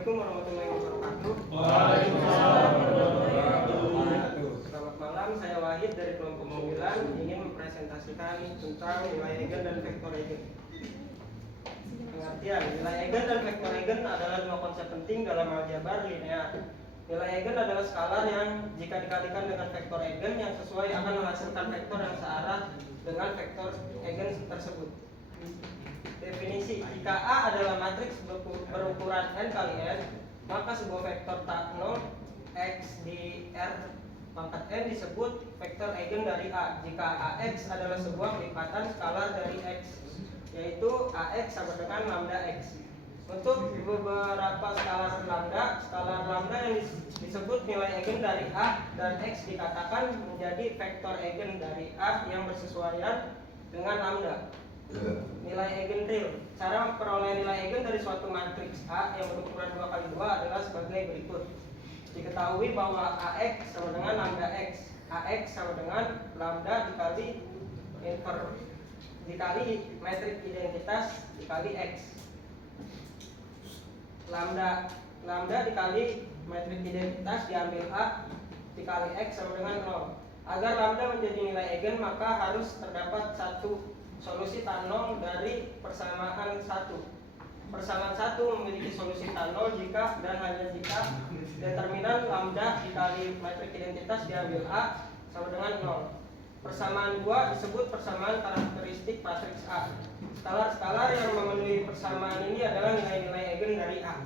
Assalamualaikum warahmatullahi wabarakatuh. Waalaikumsalam warahmatullahi wabarakatuh. Selamat malam, saya Wahid dari kelompok 9 ingin mempresentasikan tentang nilai eigen dan vektor eigen. Pengertian, nilai eigen dan vektor eigen adalah dua konsep penting dalam aljabar linear. Nilai eigen adalah skalar yang jika dikalikan dengan vektor eigen yang sesuai akan menghasilkan vektor yang searah dengan vektor eigen tersebut. Definisi, jika A adalah matriks berukuran n kali n, maka sebuah vektor tak nol x di R pangkat n disebut vektor eigen dari A. Jika AX adalah sebuah kelipatan skalar dari X, yaitu AX sama dengan lambda X. Untuk beberapa skalar lambda yang disebut nilai eigen dari A dan X dikatakan menjadi vektor eigen dari A yang bersesuaian dengan lambda. Nilai eigen real. Cara memperoleh nilai eigen dari suatu matriks A yang berukuran 2 kali 2 adalah sebagai berikut. Diketahui bahwa AX sama dengan lambda X. AX sama dengan lambda dikali metrik identitas dikali X. Lambda dikali metrik identitas diambil A dikali X sama dengan 0. Agar lambda menjadi nilai eigen maka harus terdapat satu solusi tan nol dari persamaan 1. Persamaan 1 memiliki solusi tan nol jika dan hanya jika determinan lambda dikali metrik identitas diambil A sama dengan 0. Persamaan 2 disebut persamaan karakteristik matriks A. Skalar-skalar yang memenuhi persamaan ini adalah nilai-nilai eigen dari A.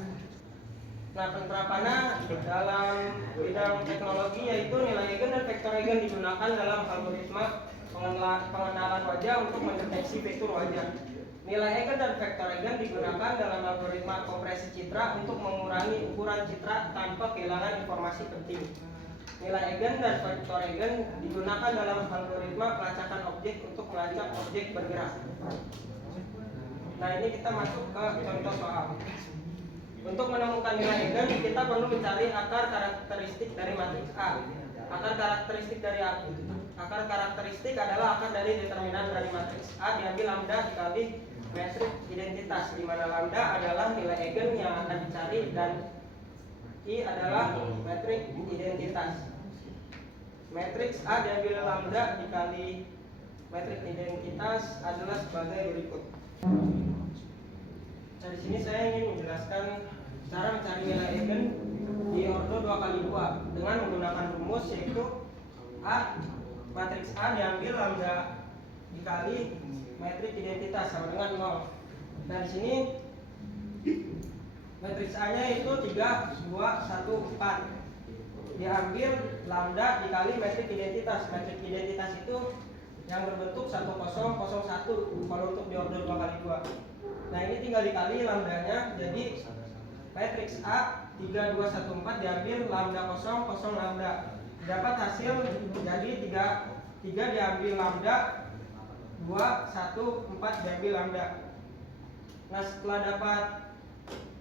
Nah, penerapannya dalam bidang teknologi yaitu nilai eigen dan vektor eigen digunakan dalam algoritma pengenalan wajah untuk mendeteksi fitur wajah. Nilai eigen dan vektor eigen digunakan dalam algoritma kompresi citra untuk mengurangi ukuran citra tanpa kehilangan informasi penting. Nilai eigen dan vektor eigen digunakan dalam algoritma pelacakan objek untuk melacak objek bergerak. Nah, ini kita masuk ke contoh soal. Untuk menemukan nilai eigen kita perlu mencari akar karakteristik dari matriks A. Akar karakteristik adalah akar dari determinan dari matriks A diambil lambda dikali metrik identitas, di mana lambda adalah nilai eigen yang akan dicari dan I adalah metrik identitas. Matriks A diambil lambda dikali metrik identitas adalah sebagai berikut. Dari sini saya ingin menjelaskan cara mencari nilai eigen di ordo 2 kali 2 dengan menggunakan rumus yaitu matriks A diambil lambda dikali metrik identitas sama dengan 0. Dan di sini matriks A-nya itu 3, 2, 1, 4. Diambil lambda dikali metrik identitas. Metrik identitas itu yang berbentuk 1001 kalau untuk di ordo 2 kali 2. Nah, ini tinggal dikali lambdanya, jadi matriks A 3, 2, 1, 4 diambil lambda 0, 0 lambda. Dapat hasil jadi 3 diambil lambda, 2, 1, 4 diambil lambda. Nah, setelah dapat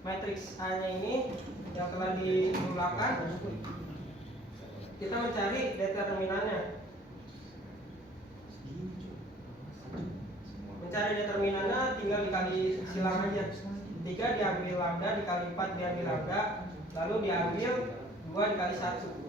matriks A nya ini yang telah dijumlahkan, kita mencari determinannya. Mencari determinannya tinggal dikali silang aja. 3 diambil lambda dikali 4 diambil lambda, lalu diambil 2 dikali 1.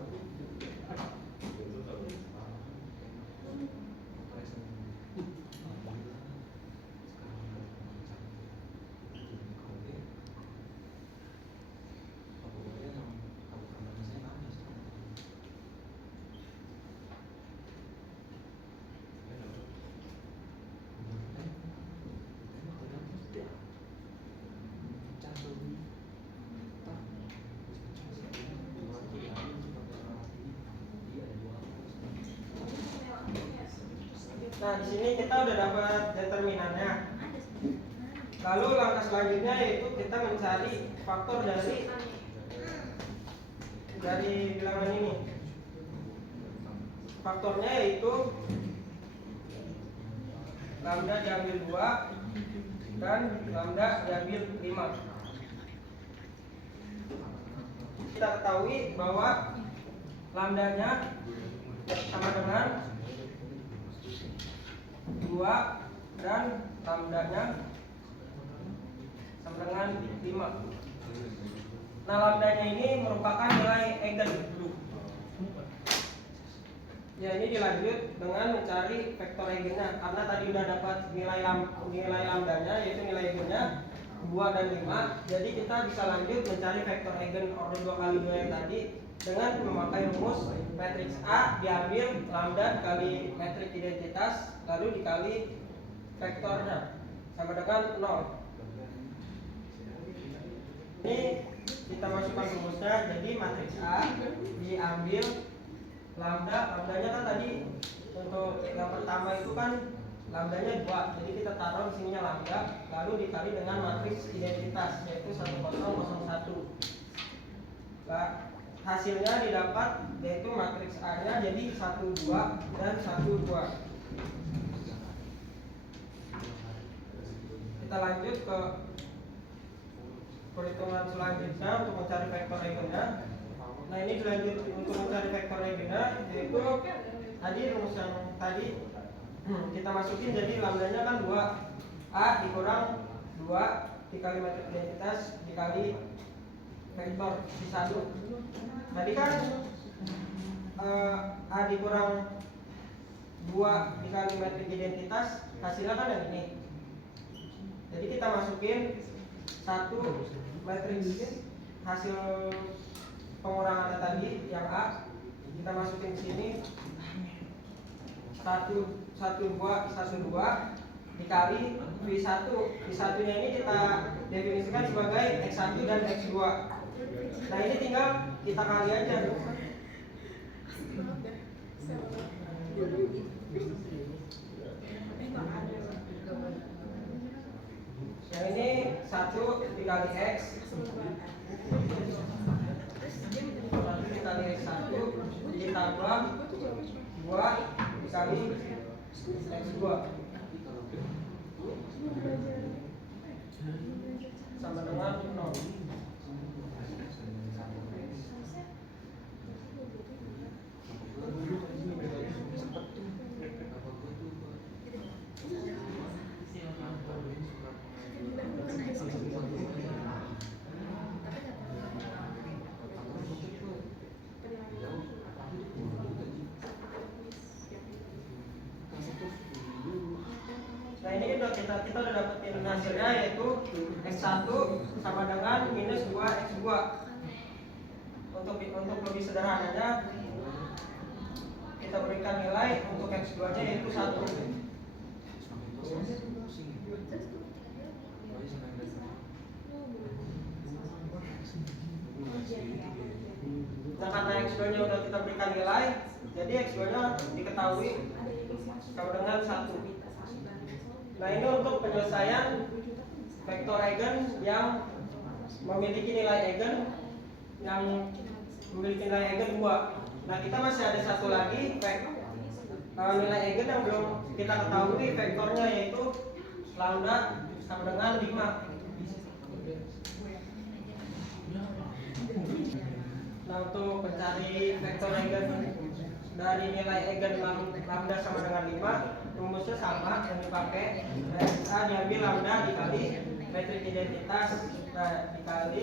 Nah, di sini kita udah dapat determinannya. Lalu langkah selanjutnya yaitu kita mencari faktor dari bilangan ini. Faktornya yaitu lambda diambil 2 dan lambda diambil 5. Kita ketahui bahwa lambdanya sama dengan 2 dan lambdanya sama dengan 5. Nah, lambdanya ini merupakan nilai eigen. Ya, ini dilanjut dengan mencari vektor eigennya. Karena tadi udah dapat nilai lambdanya, yaitu nilai eigennya 2 dan 5. Jadi kita bisa lanjut mencari vektor eigen order 2 kali 2 yang tadi dengan memakai rumus matriks A diambil lambda dikali matriks identitas lalu dikali vektornya sama dengan 0. Ini kita masukkan rumusnya. Jadi matriks A diambil lambdanya kan tadi untuk yang pertama itu kan lambdanya 2, jadi kita taruh di sininya lambda lalu dikali dengan matriks identitas yaitu 1001. Nah, hasilnya didapat yaitu matriks A nya jadi 1 2 dan 1 2. Kita lanjut ke perhitungan selanjutnya untuk mencari vektor eigennya. Nah, ini dilanjut untuk mencari vektor eigennya, yaitu tadi rumus yang tadi kita masukin. Jadi lambdanya kan 2, A dikurang 2 dikali matriks identitas dikali vektor si 1. Tadi kan A dikurang 2 dikali matriks identitas hasilnya kan yang ini. Jadi kita masukin 1 matriks hasil pengurangannya tadi yang A, kita masukin sini 1 2 1 2 dikali V1. V1 nya ini kita definisikan sebagai X1 dan X2. Nah, ini tinggal kita kali aja. Yang ini 1 dikali X dikali X1 ditambah 2 dikali X2 sama dengan 0. Nah, ini kita udah dapetin hasilnya yaitu X1 sama dengan minus 2 X2. Untuk lebih sederhananya kita berikan nilai untuk X2 nya yaitu 1. Nah, karena X2 nya udah kita berikan nilai, jadi X2 nya diketahui sama dengan 1. Nah, ini untuk penyelesaian vektor eigen yang memiliki nilai eigen 2. Nah, kita masih ada satu lagi nilai eigen yang belum kita ketahui vektornya, yaitu lambda sama dengan 5. Nah, untuk mencari vektor eigen dari nilai eigen lambda sama dengan 5, rumusnya sama yang dipakai. Matriks A diambil lambda dikali matriks identitas dikali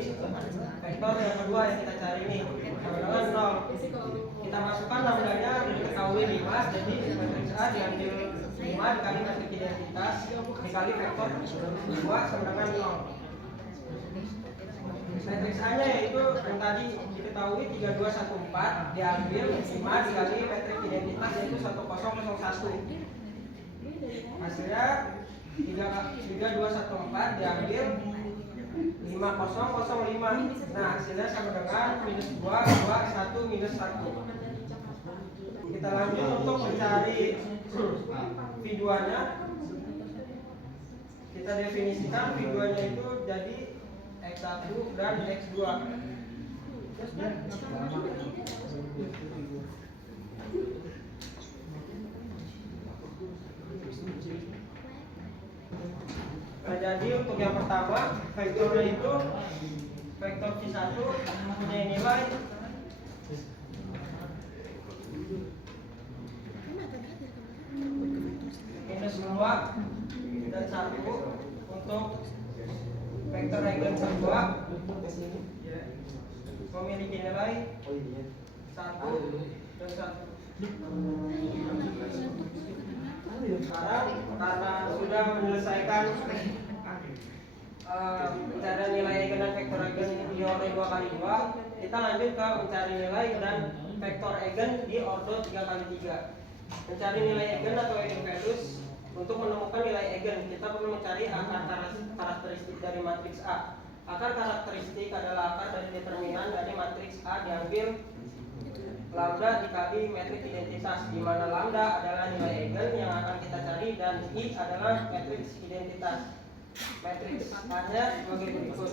vektor yang kedua yang kita cari ini sama dengan 0. Kita masukkan lambdanya diketahui 5, jadi matriks A diambil 5 dikali matriks identitas dikali vektor 2 sama dengan 0. Matriks A nya yaitu yang tadi diketahui 3 2 1 4 diambil 5 dikali matriks identitas yaitu 1001. Hasilnya 3 2 1 4 diambil 5005. Nah, hasilnya sama dengan minus 2 2 1 minus 1. Kita lanjut untuk mencari V2 nya. Kita definisikan V2 nya itu jadi X1 dan X2. Nah, jadi untuk yang pertama vektornya itu vektor V1 punya nilai minus 2 dan 1. Untuk vektor eigen kedua memiliki nilai 1 dan 1. Sekarang karena sudah menyelesaikan pencarian nilai eigen dan vektor eigen di ordo 2 kali 2, kita lanjut ke mencari nilai dan vektor eigen di ordo 3 kali 3. Mencari nilai eigen atau eigenvalus, untuk menemukan nilai eigen kita perlu mencari akar karakteristik dari matriks A. Akar karakteristik adalah akar dari determinan dari matriks A diambil lambda dikali metrik identitas, di mana lambda adalah nilai eigen yang akan kita cari dan I adalah matriks identitas. Matriks A-nya sebagai berikut.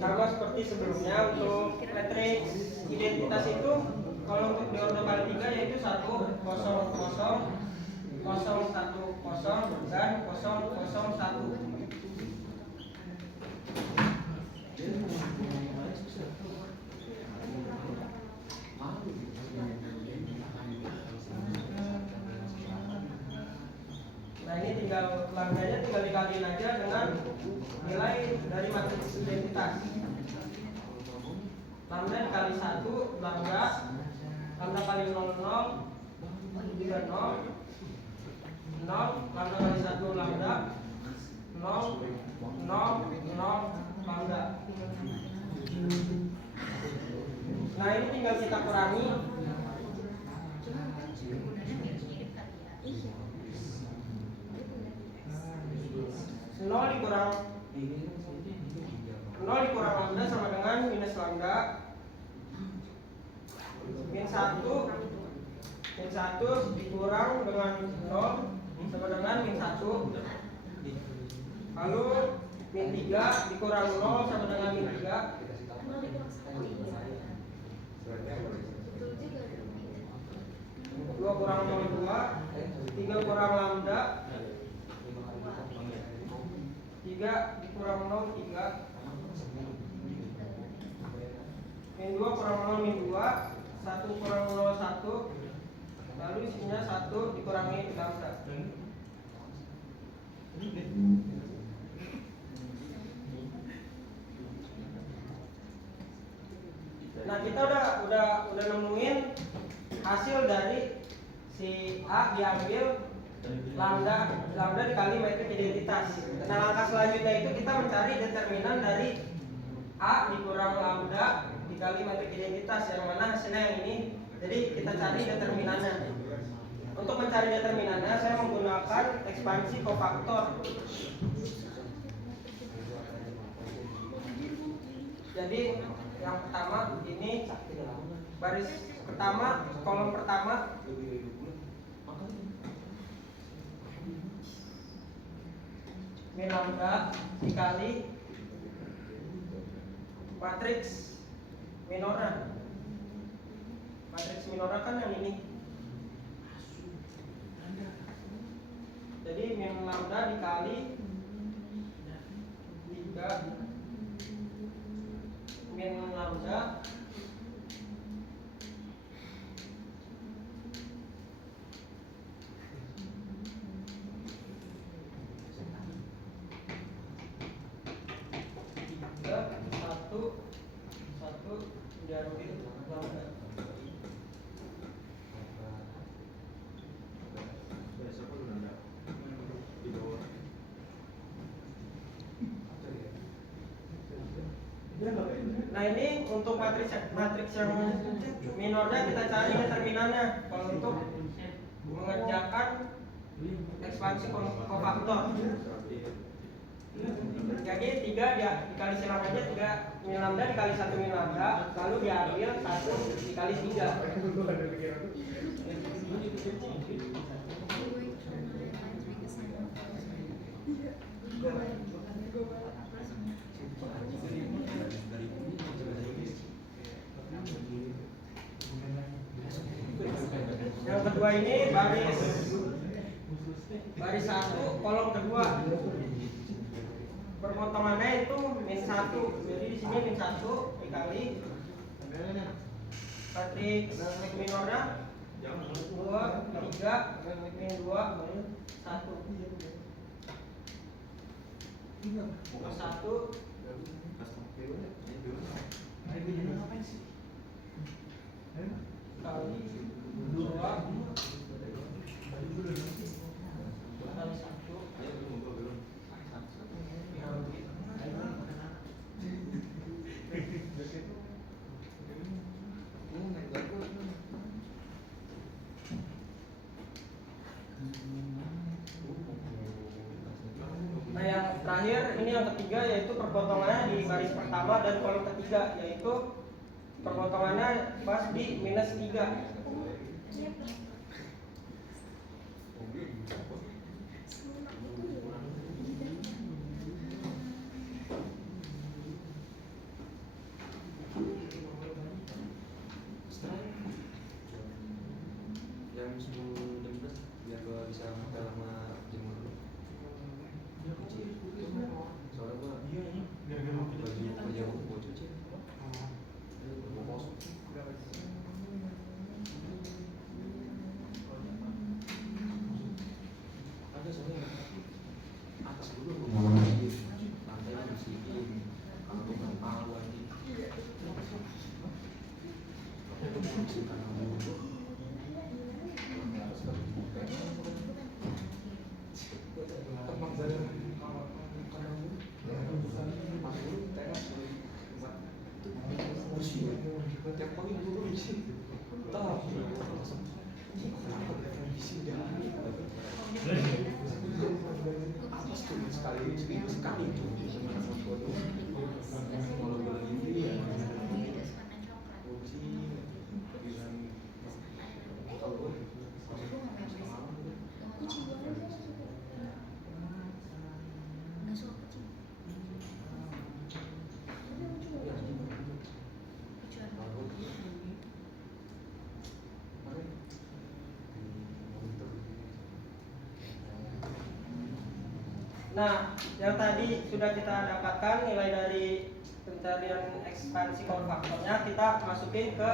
Sama seperti sebelumnya, untuk matriks identitas itu kalau untuk di ordo kali 3 yaitu 1 0 0 0 1 0 dan 0 0 1. Nah, ini tinggal lambdanya tinggal dikaliin aja dengan nilai dari matriks identitas. Lambda dikali 1 lambda kali 0 0 juga 0 lambda kali 1 lambda 0 0 lambda. Nah, ini tinggal kita kurangi. 0 dikurang lambda sama dengan minus lambda. Min 1 dikurang dengan 0 sama dengan min 1. Lalu min 3 dikurang 0 sama dengan min 3. 2 kurang 0 2, 3 kurang lambda, 3 dikurang 0 3, min 2 kurang 0 min 2, 1 kurang 0 1, lalu isinya 1 dikurangi lambda. Nah, kita udah nemuin hasil dari si A diambil lambda dikali metrik identitas. Nah, langkah selanjutnya itu kita mencari determinan dari A dikurang lambda dikali metrik identitas, yang mana hasilnya yang ini. Jadi kita cari determinannya. Untuk mencari determinannya saya menggunakan ekspansi kofaktor. Jadi yang pertama ini baris pertama, kolom pertama min lambda dikali matriks minora. Matriks minora kan yang ini. Jadi min lambda dikali 3 min lambda satu diambil lambda. Nah, ini untuk matriks yang minornya kita cari determinannya. Kalau untuk mengerjakan ekspansi kofaktor, jadi 3 dikali silang aja, 3 min lambda dikali 1 min lambda, lalu diambil 1 dikali 3. Yang kedua ini baris 1 kolom kedua. Perpotongannya itu min 1. Jadi di sini min 1 dikali ketik minornya 2, 3, min 2, 1. Plus 1 kali 2 kali 1. Nah yang terakhir ini yang ketiga, yaitu perpotongannya di baris pertama dan kolom ketiga, yaitu perpotongannya pas di minus 3. Jam 10.16 biar gua bisa makan lama jemur dulu. Soalnya gua baju kerja gua cuci. Gua kosong. Ada soalnya atas dulu gua lantai gua bersihin. Kalau gua nggak malu anjing. Aku bersihkan dulu. Tiap pagi gue bersih, atas tuh sekali seminggu sekali tuh kalau gue lagi ini ya Nah, yang tadi sudah kita dapatkan nilai dari pencarian ekspansi kofaktornya, kita masukin ke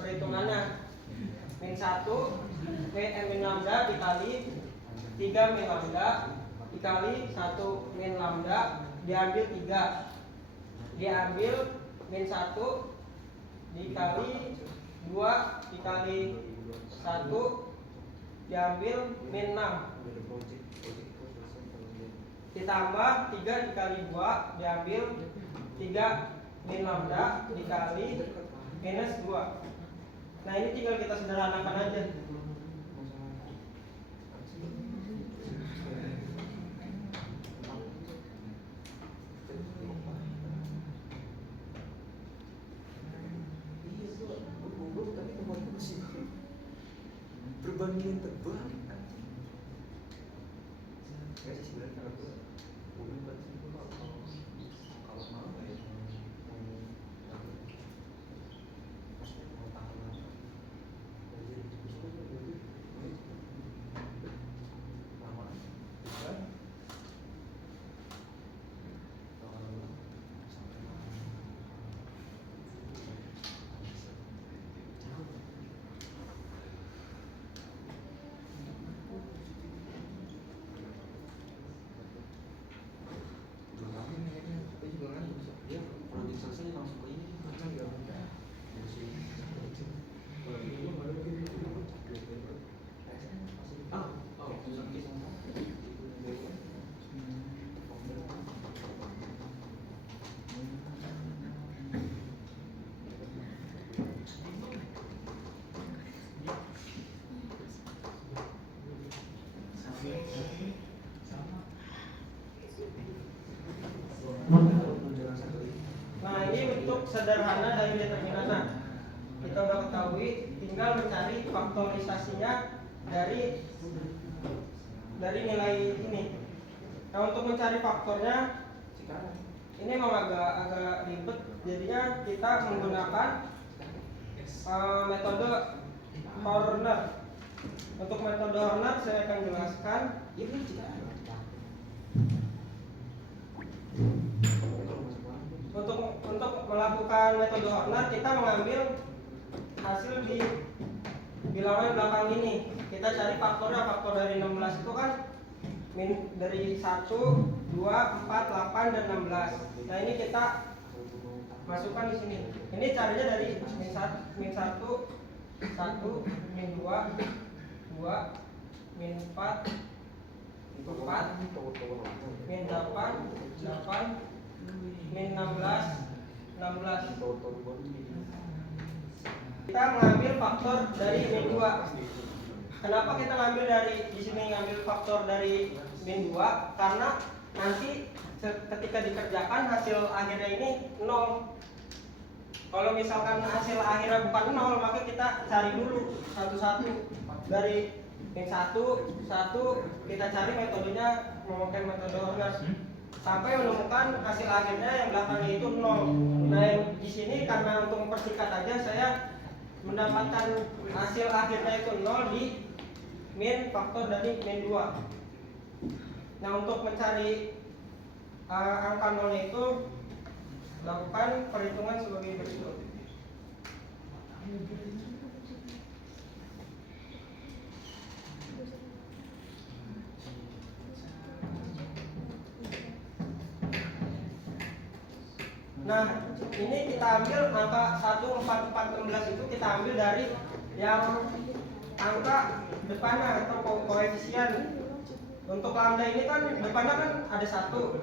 perhitungannya. Min 1 min lambda dikali 3 min lambda dikali 1 min lambda diambil 3, diambil min 1 dikali 2 dikali 1 diambil min 6 ditambah 3 dikali 2 diambil 3 min lambda dikali minus 2. Nah ini tinggal kita sederhanakan aja. Berbanding terbalik kan? Gak sih sebenarnya kalau gue mobil berarti gue kalau mau ya mau tahan apa? Lama kan? Nah ini bentuk sederhana dari determinan. Kita udah ketahui tinggal mencari faktorisasinya dari nilai ini. Nah, untuk mencari faktornya ini memang agak ribet, jadinya kita menggunakan metode Horner. Untuk metode Horner saya akan jelaskan. Untuk melakukan metode Horner kita mengambil hasil di bilangan belakang ini. Kita cari faktornya. Faktor dari 16 itu kan dari 1, 2, 4, 8 dan 16. Nah, ini kita masukkan di sini. Ini caranya dari min 1, 1, min 2, 2, min 4, 4, min 8, 8, min 16, 16. Kita mengambil faktor dari min 2. Kenapa kita ngambil dari di sini ngambil faktor dari min 2? Karena nanti ketika dikerjakan hasil akhirnya ini 0. Kalau misalkan hasil akhirnya bukan 0, maka kita cari dulu satu-satu. Dari min 1, 1 kita cari metodenya memakai metode Horner sampai menemukan hasil akhirnya yang belakangnya itu 0. Nah, di sini karena untuk mempersingkat aja saya mendapatkan hasil akhirnya itu 0 di min faktor dari min 2. Nah, untuk mencari angka 0 itu lakukan perhitungan sebagai berikut. Nah, ini kita ambil angka 14416 itu kita ambil dari yang angka depannya atau koefisien. Untuk lambda ini kan depannya kan ada 1.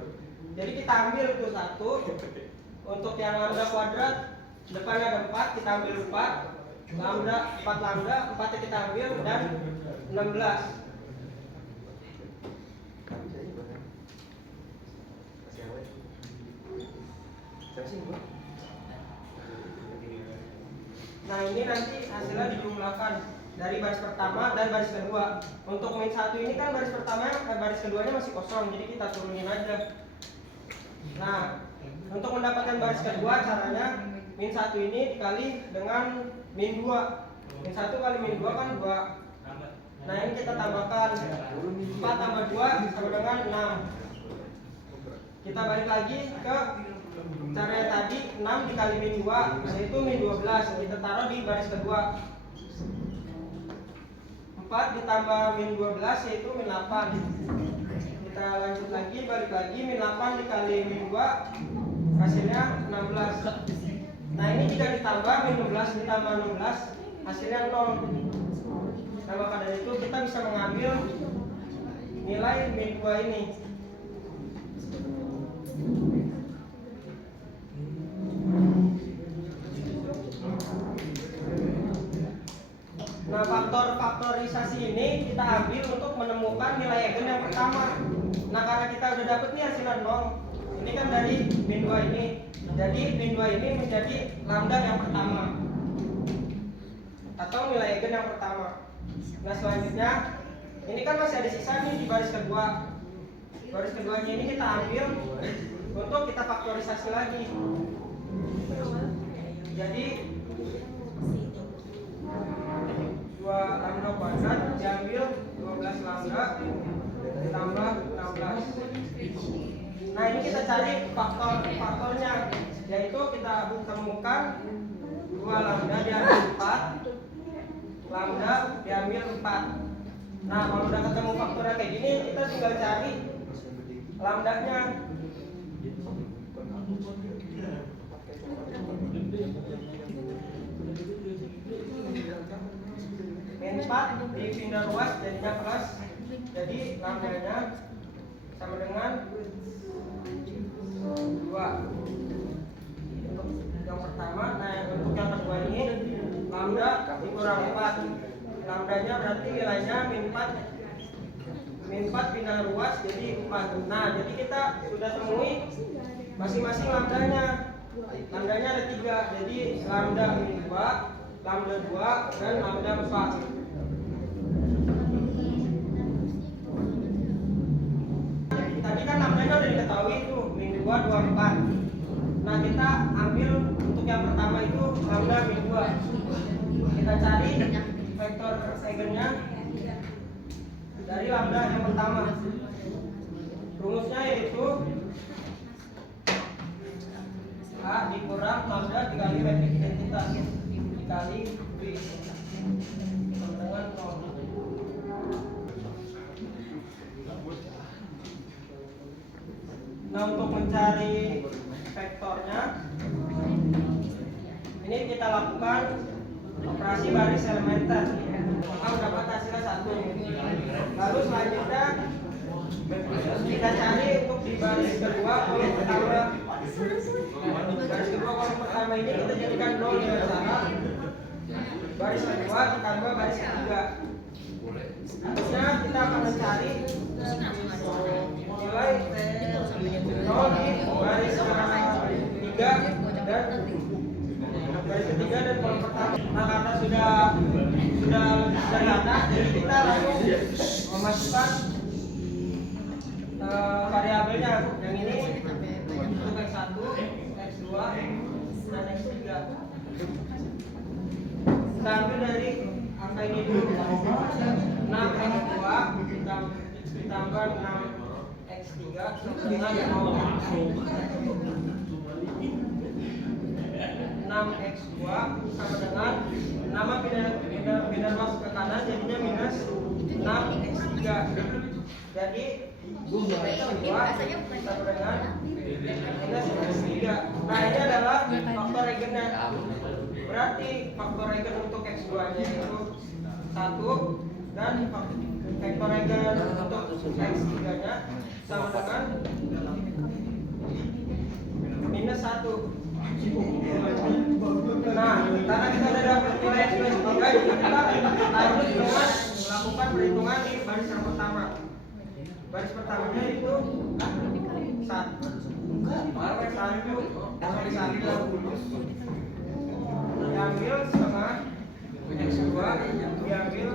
Jadi kita ambil itu 1. Untuk yang lambda kuadrat depannya ada 4, kita ambil 4. Lambda 4 lambda 4 kita ambil dan 16. Nah, ini nanti hasilnya dijumlahkan dari baris pertama dan baris kedua. Untuk min 1 ini kan baris pertama, baris keduanya masih kosong, jadi kita turunin aja. Nah, untuk mendapatkan baris kedua caranya min 1 ini dikali dengan min 2. Min 1 kali min 2 kan 2. Nah, ini kita tambahkan 4 tambah 2 sama dengan 6. Kita balik lagi ke cara yang tadi, 6 dikali min 2 yaitu min 12. Kita taruh di baris kedua. 4 ditambah min 12 yaitu min 8. Kita lanjut lagi, balik lagi, min 8 dikali min 2 hasilnya 16. Nah, ini jika ditambah min 16 ditambah 16 hasilnya 0. Nah, maka dari itu kita bisa mengambil nilai min 2 ini. Nah, faktorisasi ini kita ambil untuk menemukan nilai eigen yang pertama. Nah, karena kita udah dapet nih hasilnya 0. Ini kan dari min 2 ini. Jadi min 2 ini menjadi lambda yang pertama atau nilai eigen yang pertama. Nah, selanjutnya ini kan masih ada sisa nih di baris kedua. Baris keduanya ini kita ambil untuk kita faktorisasi lagi. Jadi 2 lambda kuadrat diambil 12 lambda ditambah 16. Nah, ini kita cari faktornya, yaitu kita temukan 2 lambda diambil 4, lambda diambil 4. Nah, kalau udah ketemu faktornya kayak gini, kita tinggal cari lambdanya. Min 4 dipindah ruas jadinya plus. Jadi lambdanya sama dengan 2. Untuk yang pertama, nah untuk yang kedua ini lambda dikurang 4. Lambdanya berarti nilainya min 4. Min 4 pindah ruas jadi 4. Nah, jadi kita sudah temui masing-masing lambdanya. Lambdanya ada 3. Jadi lambda min 2 lambda 2 dan lambda 4. Tadi kan lambdanya udah diketahui tuh, min 2, 2, 4. Nah, kita ambil untuk yang pertama itu lambda min 2. Kita cari vektor eigennya dari lambda yang pertama. Rumusnya yaitu A dikurang lambda dikali metrik identitas dikali B sama dengan 0. Nah, untuk mencari vektornya ini kita lakukan operasi baris elementer. Maka dapat hasilnya 1. Lalu selanjutnya kita cari untuk di baris kedua kolom pertama. Baris kedua kolom pertama ini kita jadikan 0 dengan cara baris kedua ditambah baris ketiga. Artinya kita akan mencari nilai 0 di baris ketiga dan baris ketiga dan kolom pertama. Nah, karena sudah sederhana, jadi kita langsung memasukkan variabelnya. Yang ini untuk x1, x2, dan x3. Kita ambil dari angka ini dulu. 6x2 ditambah 6x3 sama dengan 6x2 sama dengan nama pindah masuk ke kanan jadinya minus 6x3. Jadi x2 sama dengan minus x3. Nah, ini adalah faktor eigennya. Berarti faktor eigen untuk x2 nya itu 1 dan faktor eigen untuk x3 nya sama dengan minus 1. Nah, karena kita sudah dapat nilai x plus 3, jadi kita lanjut dengan melakukan perhitungan di baris yang pertama. Baris pertamanya itu 1 sampai 1 diambil setengah x2 diambil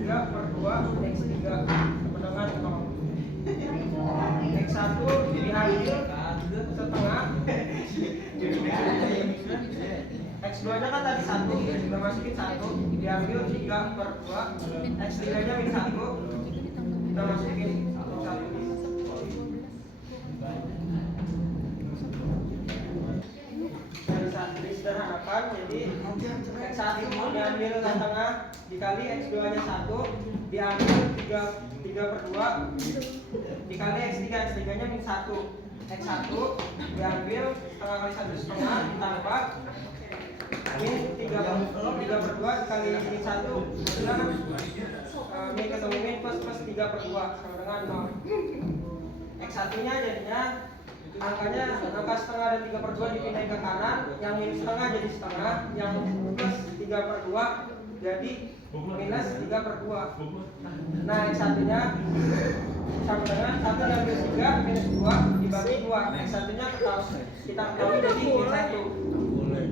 3/2 x3 sama dengan 0. x1 diambil setengah x2 nya kan tadi 1, kita masukin 1 diambil 3/2 x3 nya min 1 kita masukin 1. Disederhanakan, jadi x1 diambil tengah dikali x2 nya 1 diambil 3/2 dikali x3 nya min 1. x1 diambil setengah kali 1/2 ditambah min 3/2 dikali min 1 hasilnya kan min ketemu min plus 3/2 sama dengan 0. x1 nya jadinya angkanya angka setengah dan 3/2 dipindahin ke kanan, yang minus setengah jadi setengah, yang plus 3/2 jadi minus 3/2. Nah, x1 nya sama dengan 1 diambil 3 minus 2 dibagi 2. x1 nya kita ketahui jadi min 1.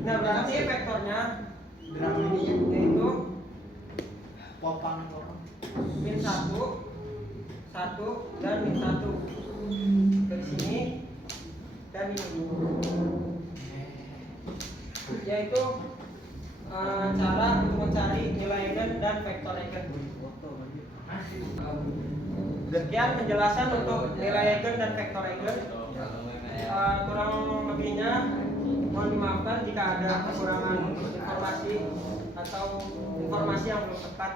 Nah, berarti vektornya yaitu min 1, 1 dan min 1 dari sini dan ini, yaitu cara untuk mencari nilai eigen dan vektor eigen. Sekian penjelasan untuk nilai eigen dan vektor eigen. Kurang lebihnya mohon dimaafkan jika ada kekurangan informasi atau informasi yang belum tepat.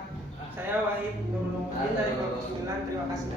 Saya Wahid Nurul Mudin dari kelompok 9. Terima kasih.